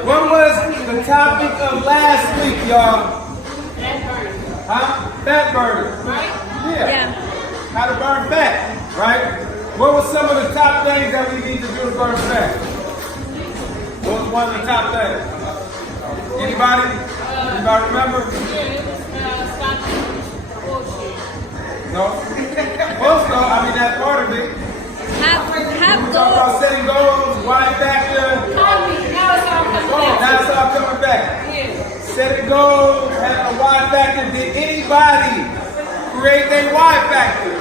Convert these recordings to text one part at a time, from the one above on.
What was the topic of last week, y'all? Fat burning. Huh? Fat burning. Right? Yeah. How to burn fat, right? What were some of the top things that we need to do to burn fat? What was one of the top things? Anybody? Anybody remember? Yeah, it was stop bullshit. No? Most of, I mean, that's part of it. Have We talk about setting goals, why factor. Now it's all coming back. Now it's all coming back. Yeah. Setting goals, having a why factor. Did anybody create their why factor?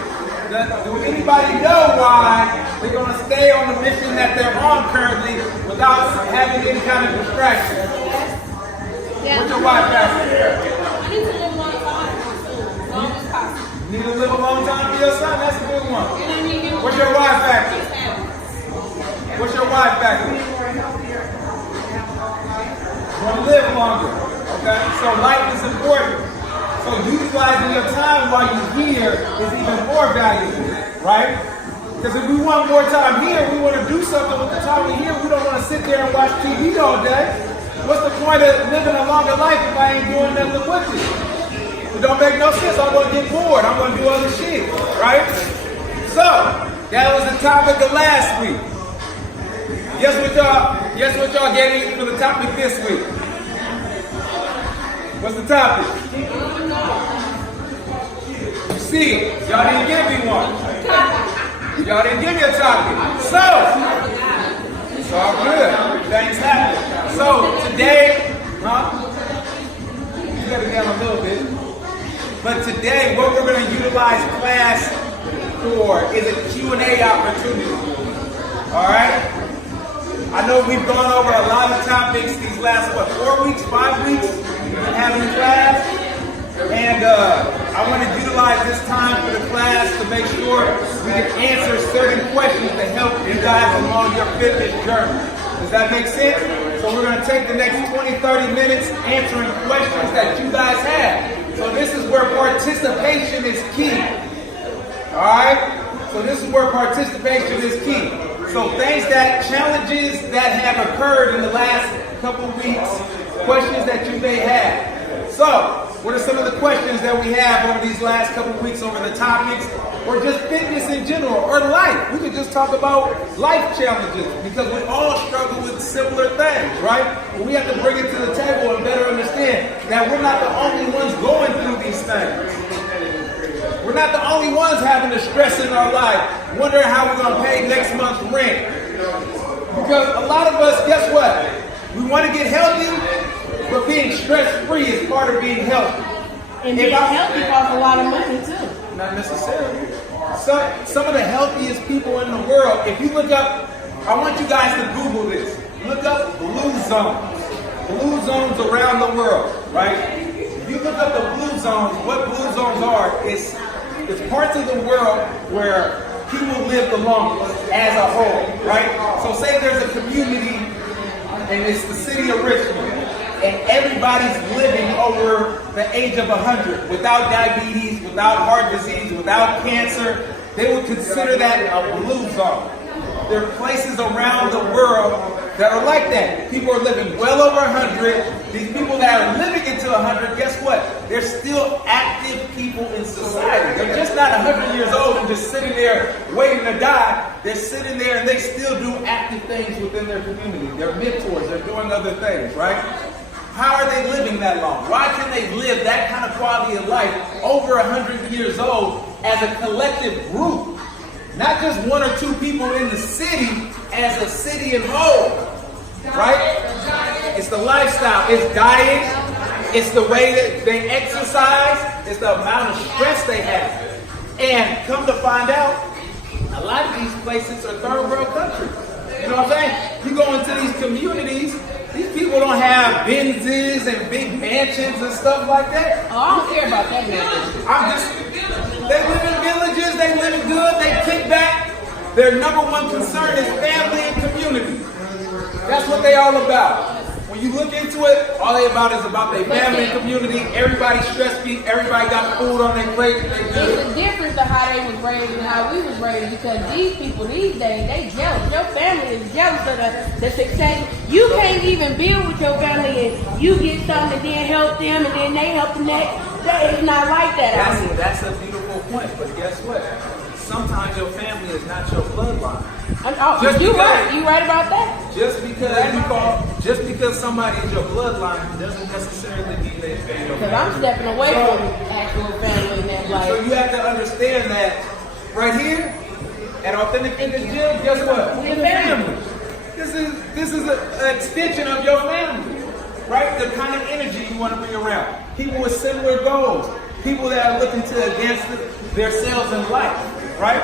Do anybody know why they're going to stay on the mission that they're on currently without having any kind of distraction? Yeah. What's your why factor? I need to live a long time for my son, as long as possible. You need to live a long time for your son? That's a good one. And I need him What's your why factor? What's your why factor? You want to live longer. Okay? So life is important. So utilizing your time while you're here is even more valuable, right? Because if we want more time here, we want to do something with the time we're here. We don't want to sit there and watch TV all day. What's the point of living a longer life if I ain't doing nothing with it? It don't make no sense. I'm going to get bored. I'm going to do other shit, right? So, that was the topic of last week. Guess what y'all gave me for the topic this week? What's the topic? You see it. Y'all didn't give me one. Y'all didn't give me a topic. So, it's all good. Things happen. So, today, you got it down a little bit. But today, what we're going to utilize class for is a Q&A opportunity. All right? I know we've gone over a lot of topics these last, 4 weeks, 5 weeks, having class. And I want to utilize this time for the class to make sure we can answer certain questions to help you guys along your fitness journey. Does that make sense? So we're going to take the next 20, 30 minutes answering questions that you guys have. So this is where participation is key. All right? So this is where participation is key. So challenges that have occurred in the last couple of weeks, questions that you may have. So, what are some of the questions that we have over these last couple of weeks over the topics, or just fitness in general, or life? We could just talk about life challenges, because we all struggle with similar things, right? But we have to bring it to the table and better understand that we're not the only ones going through these things. We're not the only ones having the stress in our life, wondering how we're going to pay next month's rent. Because a lot of us, guess what? We want to get healthy, but being stress-free is part of being healthy. And being healthy costs a lot of money too. Not necessarily. Some of the healthiest people in the world, if you look up, I want you guys to Google this. Look up blue zones. Blue zones around the world, right? If you look up the blue zones, what blue zones are, it's parts of the world where people live the longest as a whole, right? So say there's a community and it's the city of Richmond and everybody's living over the age of 100 without diabetes, without heart disease, without cancer. They would consider that a blue zone. There are places around the world that are like that. People are living well over 100. These people that are living into 100, guess what? They're still active people in society. They're just not 100 years old and just sitting there waiting to die. They're sitting there and they still do active things within their community. They're mentors. They're doing other things, right? How are they living that long? Why can they live that kind of quality of life over 100 years old as a collective group? Not just one or two people in the city, as a city in whole, right? It's the lifestyle, it's diet, it's the way that they exercise, it's the amount of stress they have. And come to find out, a lot of these places are third world countries. You know what I'm saying? You go into these communities, these people don't have Benzes and big mansions and stuff like that. Oh, I don't care about that, man. They live in villages, they live good, they kick back. Their number one concern is family and community. That's what they all about. When you look into it, all they about is about their family and community. Everybody's stress-free, everybody got food on their plate. It's a difference to how they was raised and how we was raised, because these people these days, they jealous. Your family is jealous of the success. You can't even build you get something and then help them and then they help the next. That is not like that out here. That's a beautiful point, but guess what? Sometimes your family is not your bloodline. You right about that. Just because somebody is your bloodline doesn't necessarily mean they're your Because family. I'm stepping away from actual family in that life. So you have to understand that right here at Authentic Fitness Gym, guess what? We're family. This is an extension of your family. Right? The kind of energy you want to bring around. People with similar goals. People that are looking to advance themselves in life. Right?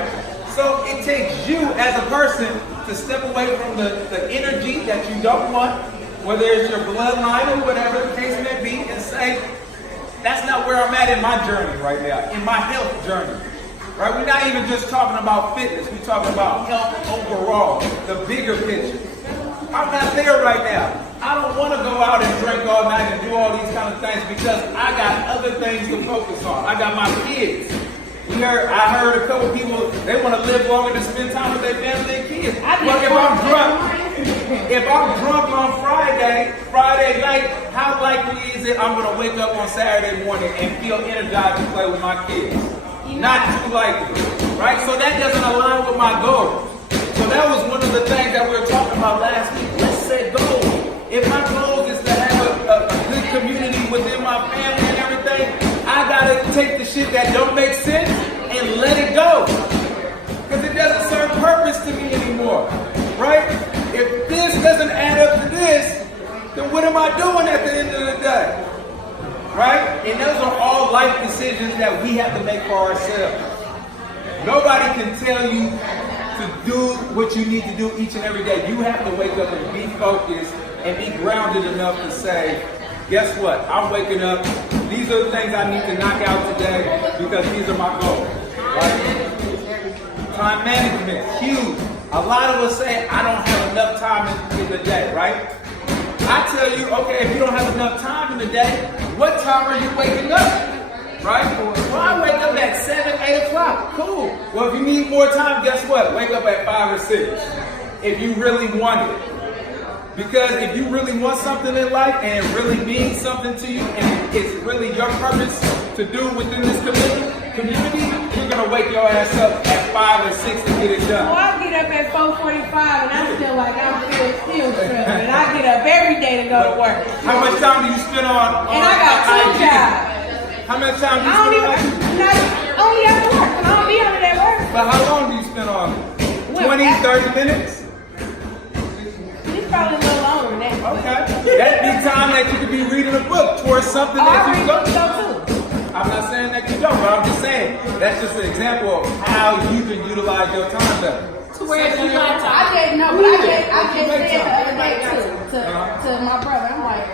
So it takes you as a person to step away from the energy that you don't want, whether it's your bloodline or whatever the case may be, and say, that's not where I'm at in my journey right now, in my health journey. Right? We're not even just talking about fitness. We're talking about health overall, the bigger picture. I'm not there right now. I don't want to go out and drink all night and do all these kind of things because I got other things to focus on. I got my kids. I heard a couple people, they want to live longer to spend time with their family and kids. Well, if I'm drunk on Friday night, how likely is it I'm going to wake up on Saturday morning and feel energized to play with my kids? Not too likely, right? So that doesn't align with my goals. So that was one of the things that we were talking about last week. Let's set goals. If my goal is to have a good community within my family and everything, I gotta take the shit that don't make sense and let it go. Because it doesn't serve purpose to me anymore. Right? If this doesn't add up to this, then what am I doing at the end of the day? Right? And those are all life decisions that we have to make for ourselves. Nobody can tell you to do what you need to do each and every day. You have to wake up and be focused and be grounded enough to say, guess what? I'm waking up. These are the things I need to knock out today because these are my goals. Right? Time management, huge. A lot of us say, I don't have enough time in the day, right? I tell you, okay, if you don't have enough time in the day, what time are you waking up? Right? Well, I wake up at 7, 8 o'clock. Cool. Well, if you need more time, guess what? Wake up at 5 or 6 if you really want it. Because if you really want something in life and it really means something to you and it's really your purpose to do within this community, you're going to wake your ass up at 5 or 6 to get it done. Well, I get up at 4:45 and I feel like I'm still struggling. And I get up every day to go to work. How much time do you spend on And I got 2 jobs. How much time do you spend on IG? Only after work. I don't be under that work. But how long do you spend on it? 20, 30 minutes? It's probably a little longer than that. Okay. That'd be time that you could be reading a book towards something that you go too. I'm not saying that you don't, but I'm just saying that's just an example of how you can utilize your time better. To where you like to. I just said the other day to my brother, I'm like,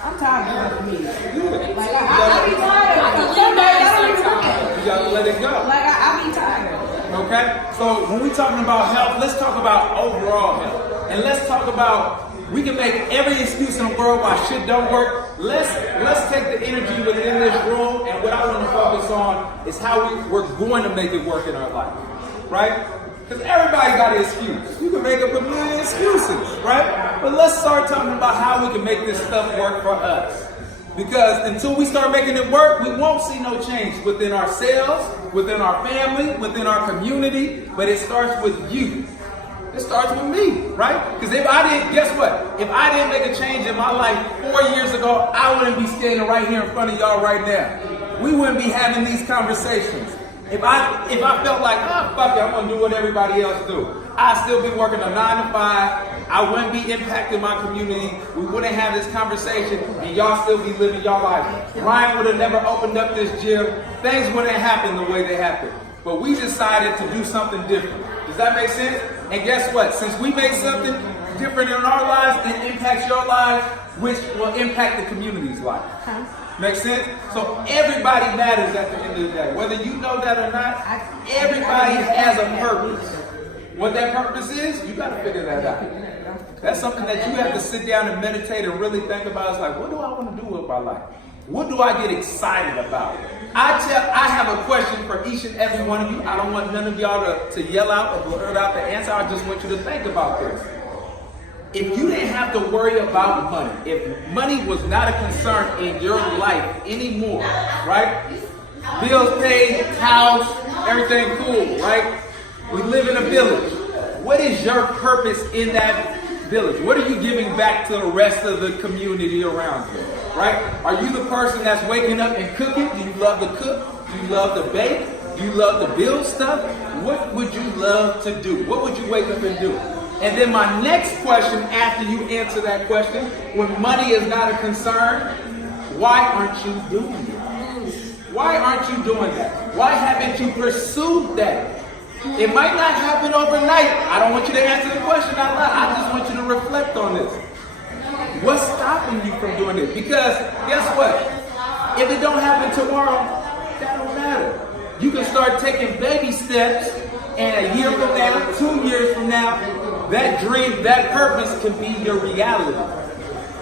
I'm tired of doing me. Like I be tired of it. Some days I don't even look at it. You gotta let it go. Like I be tired of it. Okay? So when we're talking about health, let's talk about overall health. And let's talk about, we can make every excuse in the world why shit don't work. Let's take the energy within this room, and what I want to focus on is how we're going to make it work in our life. Right? Because everybody got an excuse. You can make up a million excuses, right? But let's start talking about how we can make this stuff work for us. Because until we start making it work, we won't see no change within ourselves, within our family, within our community. But it starts with you. It starts with me, right? Because if I didn't, guess what? If I didn't make a change in my life 4 years ago, I wouldn't be standing right here in front of y'all right now. We wouldn't be having these conversations. If I felt like, fuck it, I'm gonna do what everybody else do, I'd still be working a 9 to 5. I wouldn't be impacting my community. We wouldn't have this conversation, and y'all still be living y'all life. Ryan would have never opened up this gym. Things wouldn't happen the way they happened. But we decided to do something different. Does that make sense? And guess what? Since we make something different in our lives, it impacts your lives, which will impact the community's life. Make sense? So everybody matters at the end of the day. Whether you know that or not, everybody has a purpose. What that purpose is, you got to figure that out. That's something that you have to sit down and meditate and really think about. It's like, what do I want to do with my life? What do I get excited about? I have a question for each and every one of you. I don't want none of y'all to yell out or blurt out the answer. I just want you to think about this. if you didn't have to worry about money, if money was not a concern in your life anymore, right? Bills paid, house, everything cool, right? We live in a village. What is your purpose in that village? What are you giving back to the rest of the community around you, right? Are you the person that's waking up and cooking? Do you love to cook? Do you love to bake? Do you love to build stuff? What would you love to do? What would you wake up and do? And then my next question after you answer that question, when money is not a concern, why aren't you doing it? Why aren't you doing that? Why haven't you pursued that? It might not happen overnight. I don't want you to answer the question out loud. I just want you to reflect on this. What's stopping you from doing it? Because guess what? If it don't happen tomorrow, that don't matter. You can start taking baby steps, and a year from now, 2 years from now, that dream, that purpose can be your reality.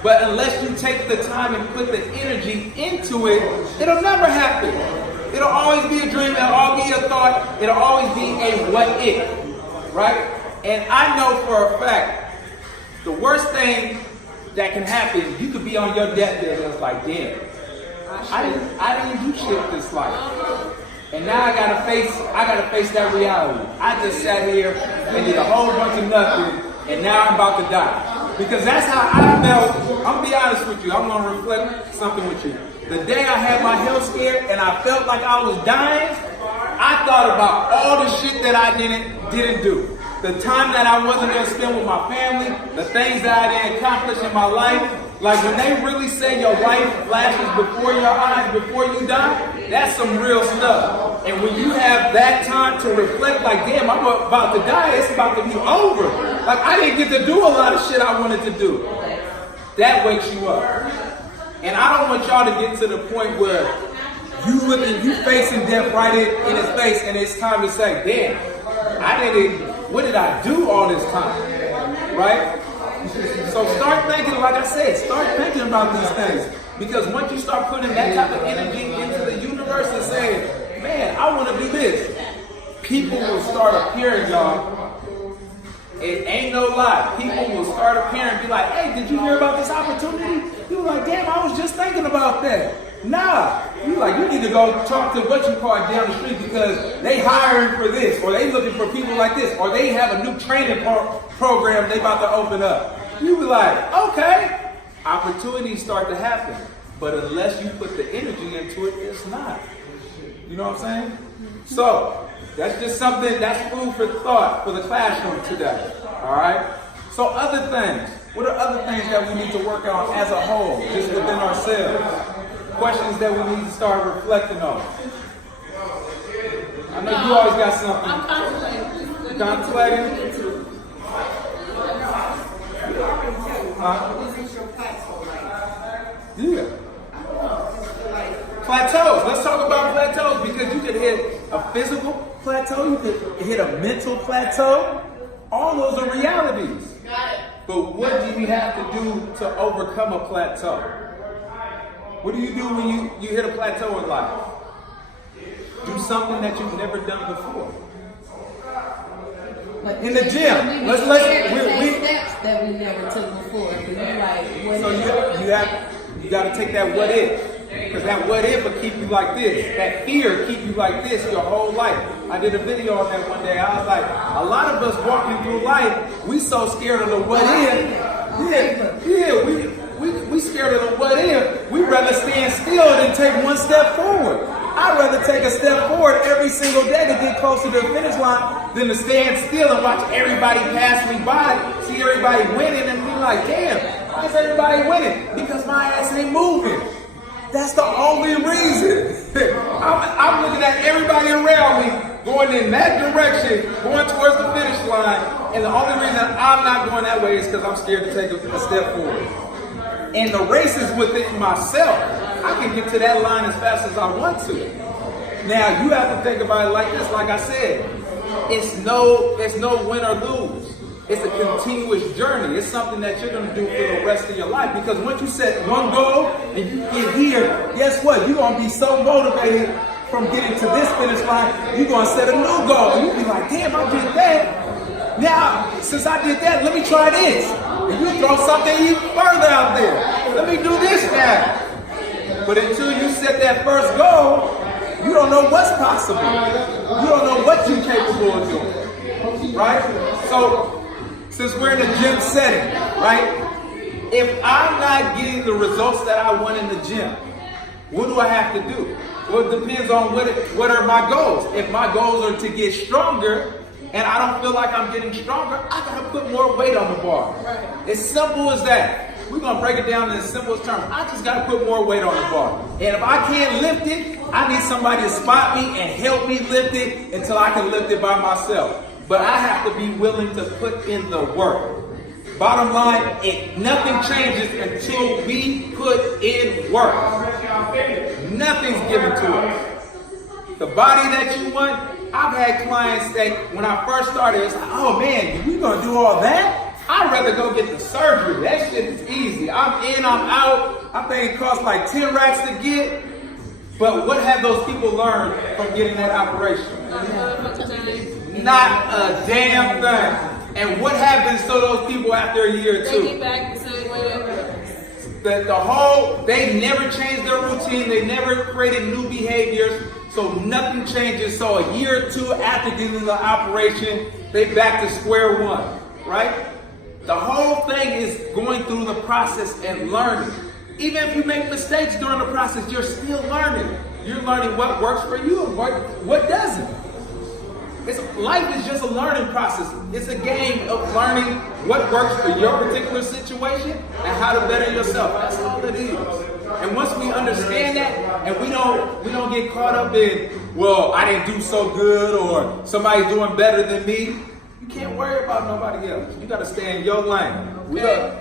But unless you take the time and put the energy into it, it'll never happen. It'll always be a dream, it'll always be a thought, it'll always be a what if, right? And I know for a fact, the worst thing that can happen, you could be on your deathbed and it's like, damn, I didn't do shit this life. And now I gotta face that reality. I just sat here and did a whole bunch of nothing, and now I'm about to die. Because that's how I felt. I'm gonna be honest with you. I'm gonna reflect something with you. The day I had my health scare and I felt like I was dying, I thought about all the shit that I didn't do. The time that I wasn't gonna spend with my family, the things that I didn't accomplish in my life. Like when they really say your life flashes before your eyes before you die, that's some real stuff. And when you have that time to reflect, like, damn, I'm about to die, it's about to be over. Like, I didn't get to do a lot of shit I wanted to do. That wakes you up. And I don't want y'all to get to the point where you facing death right in his face, and it's time to say, damn, what did I do all this time? Right? So start thinking, like I said, start thinking about these things. Because once you start putting that type of energy into the universe and saying, man, I want to do this, people will start appearing, y'all. It ain't no lie. People will start appearing and be like, hey, did you hear about this opportunity? You're like, damn, I was just thinking about that. Nah. You like, you need to go talk to what you call down the street because they hiring for this, or they looking for people like this, or they have a new training program they about to open up. You be like, okay, opportunities start to happen. But unless you put the energy into it, it's not. You know what I'm saying? So, that's just something, that's food for thought for the classroom today. All right? So other things. What are other things that we need to work on as a whole, just within ourselves? Questions that we need to start reflecting on. I know you always got something. I'm contemplating. Contemplating? Yeah. Plateaus. Let's talk about plateaus because you could hit a physical plateau, you could hit a mental plateau. All those are realities. But what do you have to do to overcome a plateau? What do you do when you hit a plateau in life? Do something that you've never done before. In the gym, let's steps that we never took before. You got to take that what if, because that what if will keep you like this. That fear keep you like this your whole life. I did a video on that one day. I was like, a lot of us walking through life, we so scared of the what if. We scared of the what if. We rather stand still than take one step forward. I'd rather take a step forward every single day to get closer to the finish line than to stand still and watch everybody pass me by, see everybody winning and be like, damn, why is everybody winning? Because my ass ain't moving. That's the only reason. I'm looking at everybody around me going in that direction, going towards the finish line, and the only reason I'm not going that way is because I'm scared to take a step forward. And the race is within myself. I can get to that line as fast as I want to. Now, you have to think about it like this. Like I said, it's no win or lose. It's a continuous journey. It's something that you're going to do for the rest of your life. Because once you set one goal and you get here, guess what? You're going to be so motivated from getting to this finish line, you're going to set a new goal. And you'll be like, damn, I did that. Now, since I did that, let me try this. And you throw something even further out there. Let me do this now. But until you set that first goal, you don't know what's possible. You don't know what you're capable of doing. Right? So, since we're in a gym setting, right? If I'm not getting the results that I want in the gym, what do I have to do? Well, it depends on what are my goals. If my goals are to get stronger and I don't feel like I'm getting stronger, I gotta put more weight on the bar. Right. As simple as that. We're gonna break it down in the simplest terms. I just gotta put more weight on the bar. And if I can't lift it, I need somebody to spot me and help me lift it until I can lift it by myself. But I have to be willing to put in the work. Bottom line, nothing changes until we put in work. Nothing's given to us. The body that you want, I've had clients say, when I first started, it's like, oh man, we gonna do all that? I'd rather go get the surgery. That shit is easy. I'm in, I'm out. I think it costs like 10 racks to get. But what have those people learned from getting that operation? Not a damn thing. And what happens to those people after a year or two? They get back the same way ever. They never changed their routine. They never created new behaviors. So nothing changes. So a year or two after getting the operation, they back to square one, right? The whole thing is going through the process and learning. Even if you make mistakes during the process, you're still learning. You're learning what works for you and what doesn't. Life is just a learning process. It's a game of learning what works for your particular situation and how to better yourself. That's all it is. And once we understand that, and we don't get caught up in, well, I didn't do so good, or somebody's doing better than me. You can't worry about nobody else. You got to stay in your lane.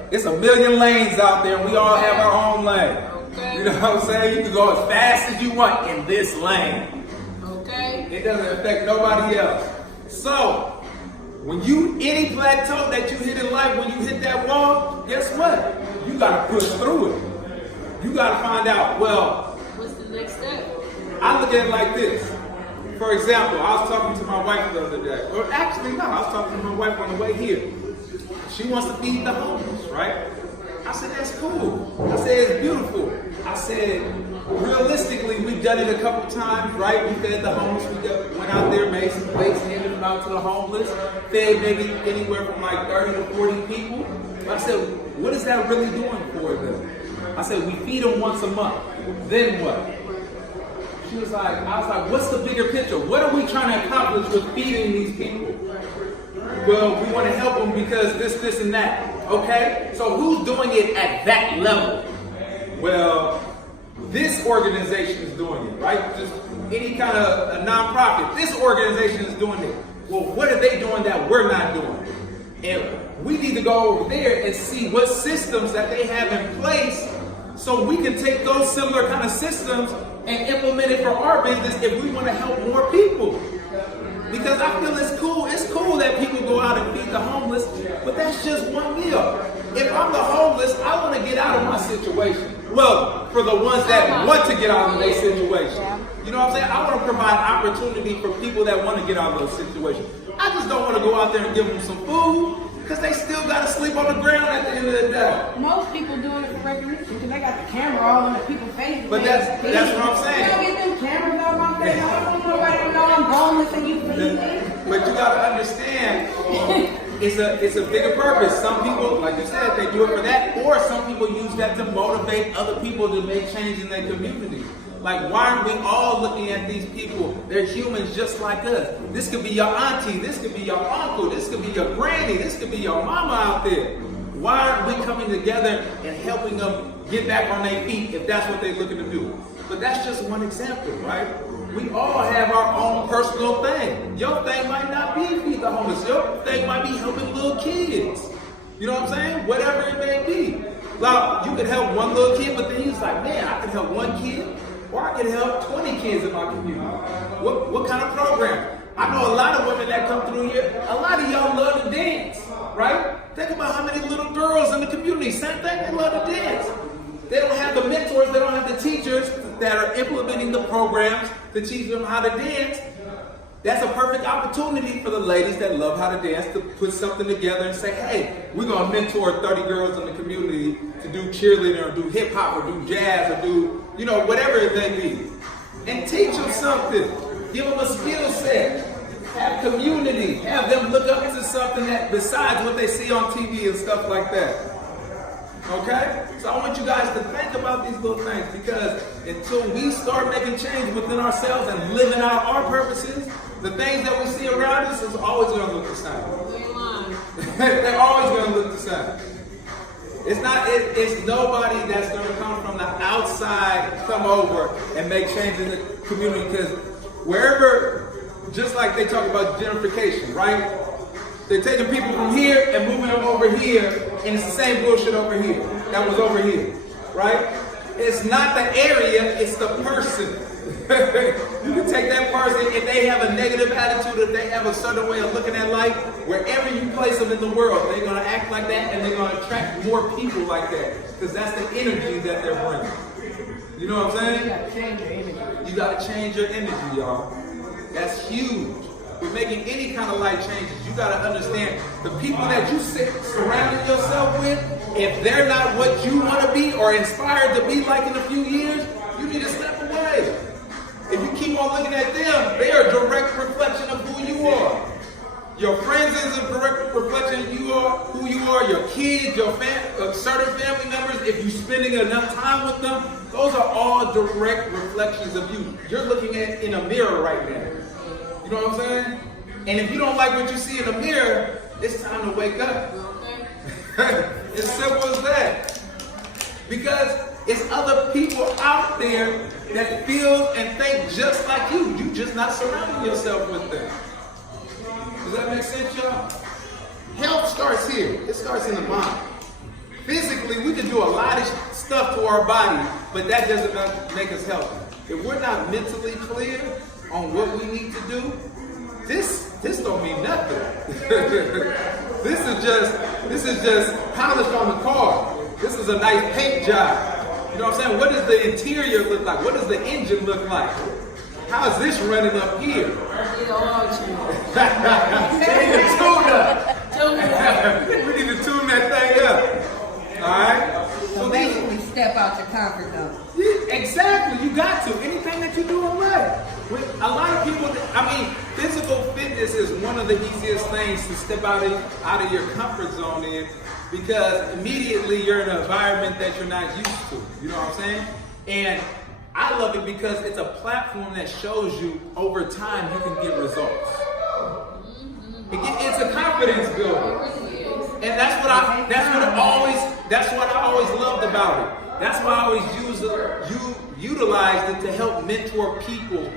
It's a million lanes out there, and we all have our own lane. Okay. You know what I'm saying? You can go as fast as you want in this lane. Okay. It doesn't affect nobody else. So, when any plateau that you hit in life, when you hit that wall, guess what? You got to push through it. You got to find out, well, what's the next step? I look at it like this. For example, I was talking to my wife the other day. Or actually, no, I was talking to my wife on the way here. She wants to feed the homeless, right? I said, that's cool. I said, it's beautiful. I said, realistically, we've done it a couple times, right? We fed the homeless. We went out there, made some plates, handed them out to the homeless. Fed maybe anywhere from like 30 to 40 people. But I said, what is that really doing for them? I said, we feed them once a month. Then what? I was like, what's the bigger picture? What are we trying to accomplish with feeding these people? Well, we want to help them because this, and that. Okay? So who's doing it at that level? Well, this organization is doing it, right? Just any kind of a nonprofit. This organization is doing it. Well, what are they doing that we're not doing? And we need to go over there and see what systems that they have in place so we can take those similar kind of systems and implement it for our business if we want to help more people. Because I feel it's cool that people go out and feed the homeless, but that's just one meal. If I'm the homeless, I want to get out of my situation. Well, for the ones that want to get out of their situation. You know what I'm saying? I want to provide opportunity for people that want to get out of those situations. I just don't want to go out there and give them some food, because they still got to sleep on the ground at the end of the day. Most people doing it for recognition because they got the camera all in the people's faces. But that's what I'm saying. You don't get them cameras on my face. I don't want nobody to know I'm homeless and you feed me. But you got to understand, it's a bigger purpose. Some people, like you said, they do it for that, or some people use that to motivate other people to make change in their community. Like, why aren't we all looking at these people? They're humans just like us. This could be your auntie. This could be your uncle. This could be your granny. This could be your mama out there. Why aren't we coming together and helping them get back on their feet if that's what they're looking to do? But that's just one example, right? We all have our own personal thing. Your thing might not be feed the homeless. Your thing might be helping little kids. You know what I'm saying? Whatever it may be. Like, you could help one little kid, but then he's like, man, I can help one kid. Or I can help 20 kids in my community. What kind of program? I know a lot of women that come through here. A lot of y'all love to dance, right? Think about how many little girls in the community. Same thing, they love to dance. They don't have the mentors, they don't have the teachers that are implementing the programs to teach them how to dance. that's a perfect opportunity for the ladies that love how to dance to put something together and say, hey, we're going to mentor 30 girls in the community to do cheerleading or do hip hop or do jazz or do, you know, whatever it may be. And teach them something. Give them a skill set. Have community. Have them look up to something that besides what they see on TV and stuff like that. Okay? So I want you guys to think about these little things, because until we start making change within ourselves and living out our purposes, the things that we see around us is always going to look the same. They're always going to look the same. It's nobody that's going to come from the outside, come over and make change in the community, because wherever, just like they talk about gentrification, right? They're taking people from here and moving them over here, and it's the same bullshit over here that was over here, right? It's not the area, it's the person. You can take that person, if they have a negative attitude, if they have a certain way of looking at life, wherever you place them in the world, they're going to act like that, and they're going to attract more people like that, because that's the energy that they're bringing. You know what I'm saying? You gotta change your energy. You got to change your energy, y'all. That's huge. With making any kind of life changes, you got to understand the people that you surrounding yourself with, if they're not what you want to be or inspired to be like in a few years, you need to step away. If you keep on looking at them, they are a direct reflection of who you are. Your friends is a direct reflection of who you are, your kids, your certain family members, if you're spending enough time with them, those are all direct reflections of you. You're looking at in a mirror right now. You know what I'm saying? And if you don't like what you see in the mirror, it's time to wake up. It's simple as that. Because it's other people out there that feel and think just like you. You just not surrounding yourself with them. Does that make sense, y'all? Health starts here. It starts in the mind. Physically, we can do a lot of stuff to our body, but that doesn't make us healthy. If we're not mentally clear on what we need to do, this don't mean nothing. This is just polish on the car. This is a nice paint job. You know what I'm saying? What does the interior look like? What does the engine look like? How is this running up here? We need to tune up. We need to tune that thing up. Alright? So basically step out your comfort zone. Yeah, exactly. You got to. Anything that you do in life. A lot of people, physical fitness is one of the easiest things to step out of your comfort zone in, because immediately you're in an environment that you're not used to. You know what I'm saying? And I love it because it's a platform that shows you over time you can get results. It's a confidence builder. And that's what I always loved about it. That's why I always utilized it to help mentor people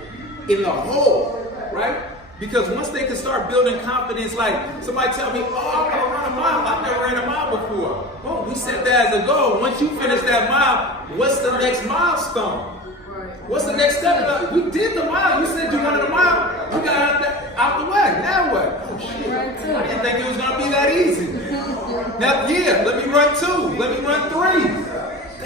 in the whole, right? Because once they can start building confidence, like somebody tell me, oh, I'm gonna run a mile. I've never ran a mile before. Well, we set that as a goal. Once you finish that mile, what's the next milestone? What's the next step? We did the mile. You said you wanted a mile. We got out the way. Now what? Oh shit! I didn't think it was gonna be that easy. Now, yeah, let me run 2. Let me run 3.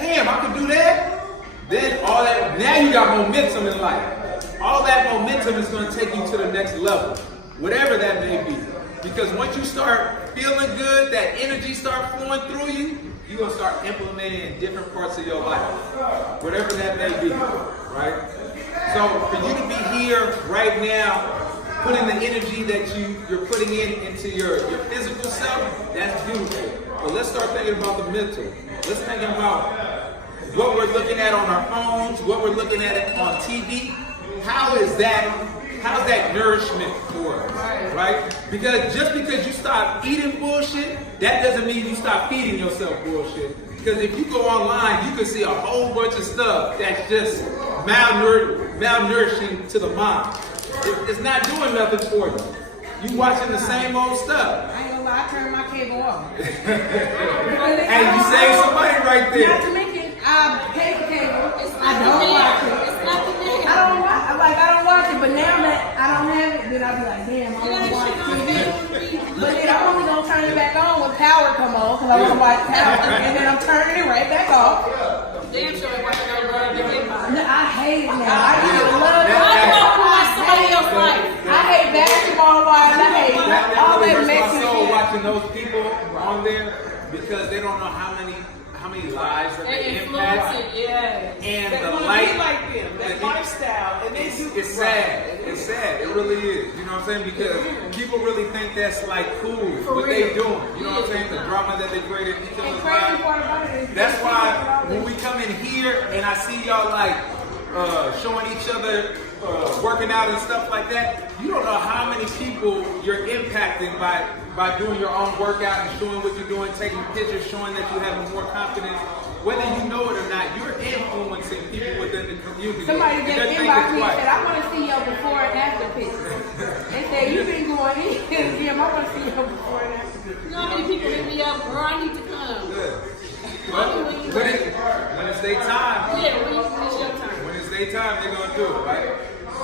Damn, I can do that. Then all that. Now you got momentum in life. All that momentum is going to take you to the next level, whatever that may be. Because once you start feeling good, that energy start flowing through you, you're going to start implementing in different parts of your life, whatever that may be, right? So for you to be here right now, putting the energy that you're putting into your physical self, that's beautiful. But let's start thinking about the mental. Let's think about what we're looking at on our phones, what we're looking at on TV. How's that nourishment for us, right? Because just because you stop eating bullshit, that doesn't mean you stop feeding yourself bullshit. Because if you go online, you can see a whole bunch of stuff that's just malnourishing to the mind. It's not doing nothing for you. You watching the same old stuff. I ain't gonna lie, I turned my cable off. Hey, you saved some money right there. Not to mention, I pay for cable. I don't watch it. It's nothing there. I don't watch it, but now that I don't have it, then I'll be like, damn, I want to watch TV. But then I'm only gonna turn it back on when power come on, because I want to watch power, and then I'm turning it right back off. Damn sure I watch it on the I hate it now. I used to love it. I don't want somebody else's life. I that really hurts my makes soul you watching those people on there because they don't know how many lives that they impact. And They the wanna light, be like them, that lifestyle, and they do. it's sad. It's sad. It really is. You know what I'm saying? Because people really think that's like cool what they doing. You know what I'm saying? The drama that they created in each And other's crazy lives. part about it is That's why when we come in here and I see y'all like showing each other working out and stuff like that, you don't know how many people you're impacting by doing your own workout and showing what you're doing, taking pictures, showing that you have more confidence. Whether you know it or not, you're influencing people within the community. somebody And just they're thinking inboxed me and twice. said, I want to see your before and after pictures. They said, you've been going in the gym. I want to see your before and after pictures. You know how many people hit me up, bro? I need to come. Good. But when it's their time, Yeah, when it's your time. when it's their time, they're gonna do it, right?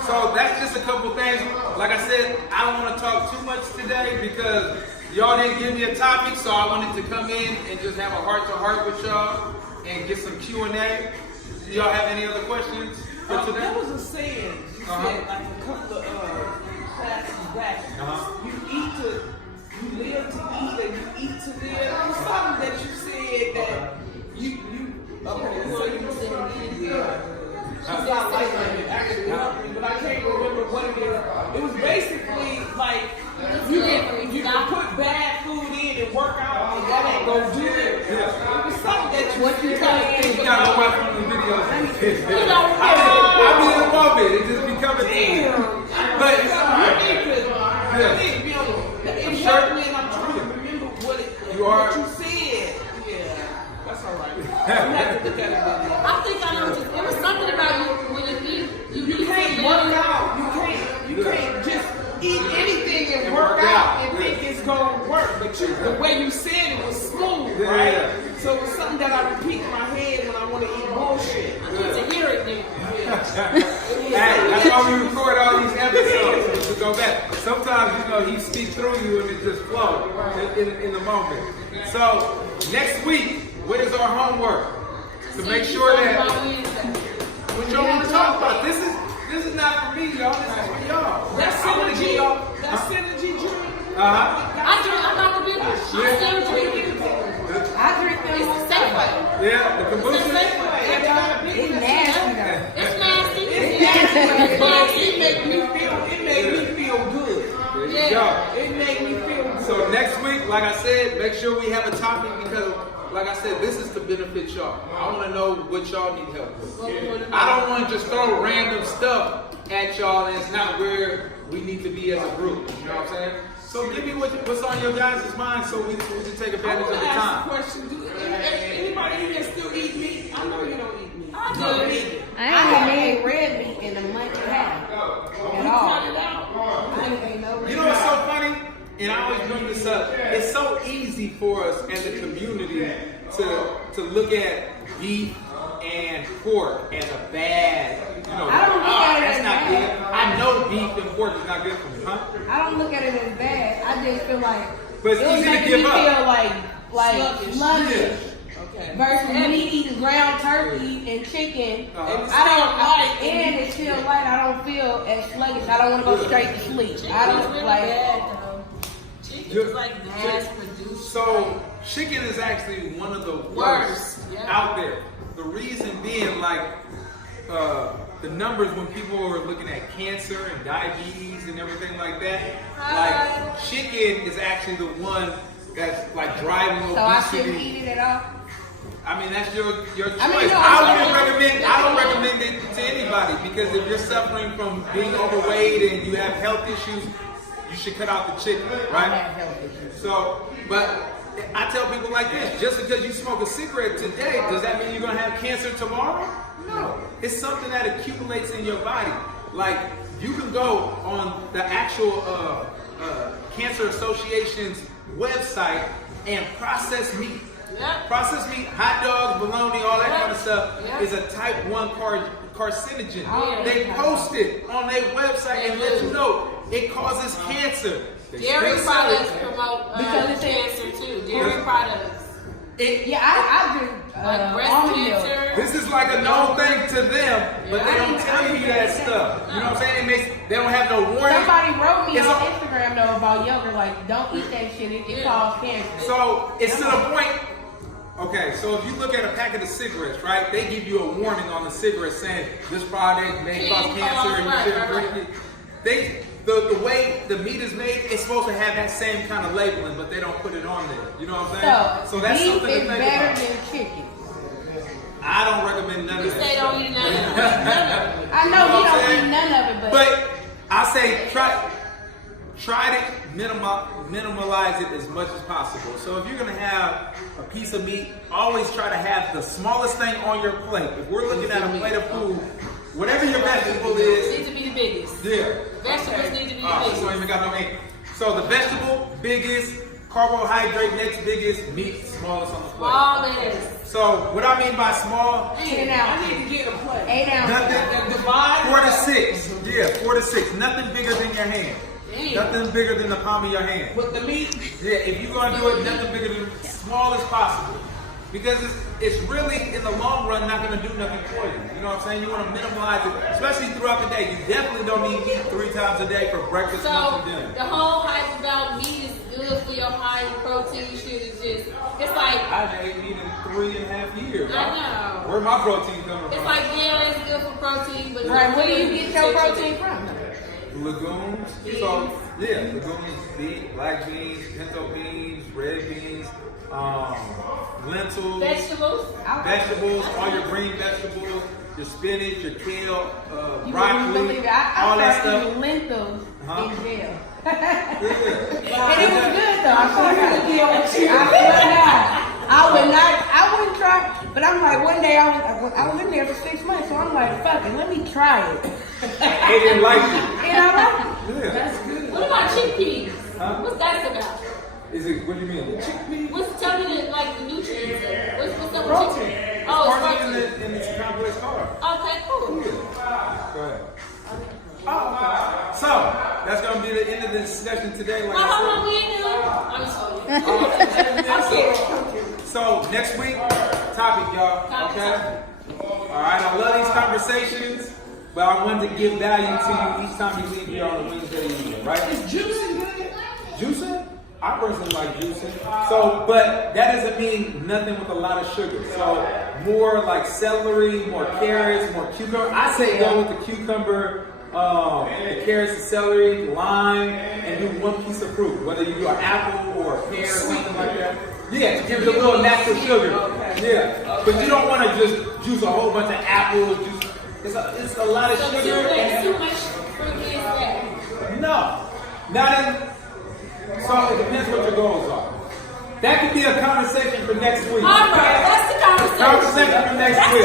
So that's just a couple things. Like I said, I don't want to talk too much today because y'all didn't give me a topic, so I wanted to come in and just have a heart-to-heart with y'all and get some Q&A. Do y'all have any other questions for today? There was a saying you said like a couple of classes back. You live to eat and you eat to live. It was something that you said that you okay, so you said she's not like it actually helped me, but I can't remember what it is. It was basically like you can put bad food in and work out and that ain't gonna do it. It was something that you said. You gotta go watch one of the videos. You know, I be in the moment. It just be coming to me. But it's all You right. need to, it helped me and I'm trying to remember what you said. Yeah, that's all right. You have to look at it again. I think I know. It was something about you when you eat. You can't work out. You can't just eat anything and work out and think it's gonna work. But the way you said it was smooth, right? Yeah. So it's something that I repeat in my head when I want to eat bullshit. I need to hear it then. Hey, that's why we record all these episodes to go back. Sometimes, you know, he speaks through you and it just flows in the moment. So, next week, what is our homework? To make sure that what y'all want to talk about. This is not for me, y'all. This is for y'all. That's I wanna get synergy. y'all. That's synergy drink. I'm not gonna I still drink it. I drink them It's all the the safe time. way. Yeah, the kombucha. It's nasty though. It's nasty. It nasty. made me feel good. There you Yeah. go. It made me feel good. So next week, like I said, make sure we have a topic because, like I said, this is to benefit y'all. I want to know what y'all need help with. I don't want to just throw random stuff at y'all and it's not where we need to be as a group. You know what I'm saying? So give me what's on your guys' mind so we can take I advantage want of to the ask a time. question. Do anybody here still eat meat? I know you don't eat meat. I No. do. I ain't had red meat in a month and a half at all. I ain't no red You know what's so funny? And I always bring this up. It's so easy for us as a community to look at beef and pork as a bad, you know, I don't look at it that's as not bad. good. I know beef and pork is not good for me, huh? I don't look at it as bad. I just feel like But it's it was easy to making give me up. feel like sluggish. Okay. Versus me eating ground turkey and chicken, Uh-huh. I don't. And it's still light. I don't feel as sluggish. I don't want to go straight to sleep. I don't like. Chicken's like mass produced. So chicken is actually one of the worst out there. The reason being, like, the numbers when people are looking at cancer and diabetes and everything like that, like chicken is actually the one that's like driving obesity. So I shouldn't eat it at all. I mean, that's your choice. I mean, no, I don't recommend it to anybody because if you're suffering from being overweight and you have health issues, you should cut out the chicken, I right? have health issues. So, but I tell people like this: just because you smoke a cigarette today, does that mean you're gonna have cancer tomorrow? No. It's something that accumulates in your body. Like you can go on the actual Cancer Association's website and processed meat. Yep. Processed meat, hot dogs, bologna, all that kind of stuff Yep. is a type 1 carcinogen. Oh, They yeah. post it on their website and let you know it causes cancer. They Dairy still sell it. products promote Because it's cancer too. Dairy products. It, Yeah, I drink Like breast almond milk. cancer, This is like a known thing to them, but they don't tell you that stuff. You know what I'm saying? They don't have no warning. Somebody wrote me It's on a- Instagram though about yogurt, like don't eat that shit. It causes cancer. So it's to the point. Okay, so if you look at a packet of cigarettes, right? They give you a warning on the cigarette saying this product may cause cancer and you shouldn't drink it. The way the meat is made, it's supposed to have that same kind of labeling, but they don't put it on there. You know what I'm saying? So that's beef something to is think better about. than chicken. I don't recommend none of You that. say don't eat none of it. I know You know we what I'm don't saying? eat none of it, But I say try to minimalize it as much as possible. So if you're gonna have a piece of meat, always try to have the smallest thing on your plate. If we're looking at a plate of food, whatever your vegetable is, Needs to be the biggest. yeah. Vegetables need to be the So biggest. ain't even got no ink. So the vegetable, biggest, carbohydrate, next biggest, meat, smallest on the plate. All that is. So what I mean by small, 10 I ounces, need to get a plate. 8 ounces. nothing. Divide. 4 to 6. Yeah, 4 to 6. Nothing bigger than your hand. Damn. Nothing bigger than the palm of your hand. With the meat. Yeah, if you're gonna do it, nothing bigger than small as possible. Because it's really, in the long run, not gonna do nothing for you. You know what I'm saying? You wanna minimize it, especially throughout the day. You definitely don't need meat 3 times a day for breakfast, lunch, So and dinner. the whole hype about meat is good for your high protein shit is just, it's like, I ate meat in 3.5 years. I know. Where my protein coming It's from? like, yeah, it's good for protein, but Right, where do you get your protein from? Legumes. So yeah, legumes, beef, black beans, pinto beans, red beans, lentils, Vegetables. vegetables, all your green vegetables, your spinach, your kale, You broccoli, wouldn't believe it. all I that started stuff. eating lentils Uh-huh. in jail. Yeah. And it was good though. I swear to God. I wouldn't try, but I'm like, one day I was in there for 6 months, so I'm like, fuck it, let me try it. They didn't like it. And I like it. Yeah. That's good. What about chickpeas? Huh? What's that about? Is it? What do you mean? Tell me the nutrients. What's up with Protein. chicken? Oh, it's Protein protein. and it's complex carb. Okay, cool. Yeah. Go ahead. Oh, okay. So that's gonna be the end of the discussion today. Like Well, I hold on, said. we ain't done. So next week, topic, y'all. Okay. All right. I love these conversations, but I wanted to give value to you each time you leave here on a Wednesday evening, right? Is juicing good? Juicing? I personally like juicing. So, but that doesn't mean nothing with a lot of sugar. So more like celery, more carrots, more cucumber. I say go with the cucumber, the carrots, the celery, lime, and do one piece of fruit. Whether you do an apple or a pear or something like that. Yeah, to give it a little natural sugar. Yeah, but you don't want to just juice a whole bunch of apples. It's a lot of So sugar. too much fruit is that. No, not in. So it depends what your goals are. That could be a conversation for next week. All right, that's the conversation. Conversation for next week.